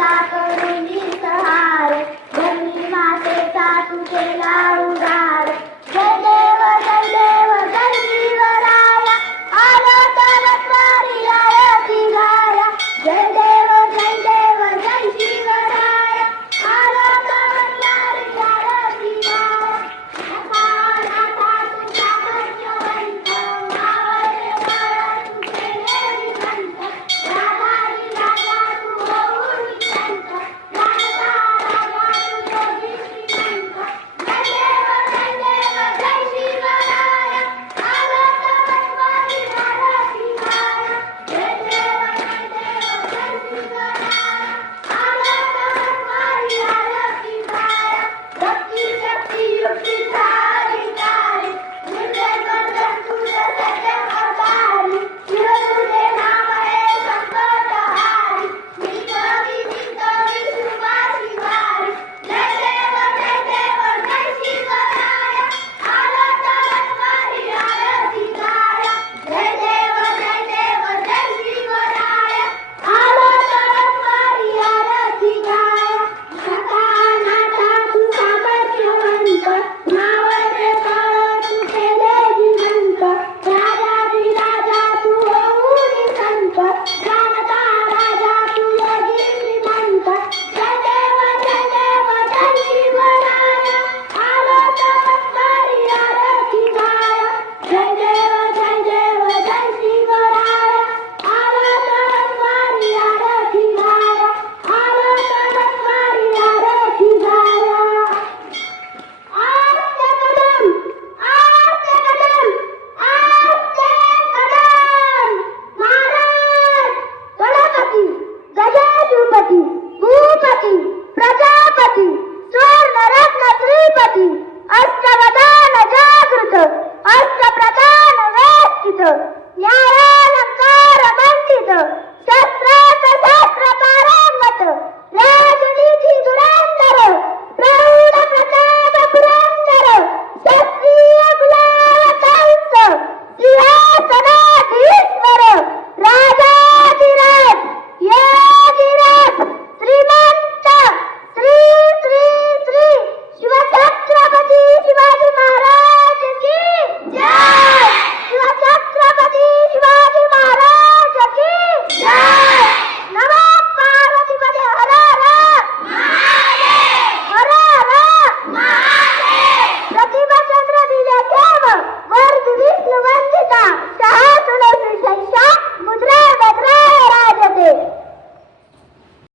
tá, अष्ट प्रधान जागृत अष्टप्रधान व्यास्थित न्यायालंकार बंधित शस्त्रात शास्त्रकार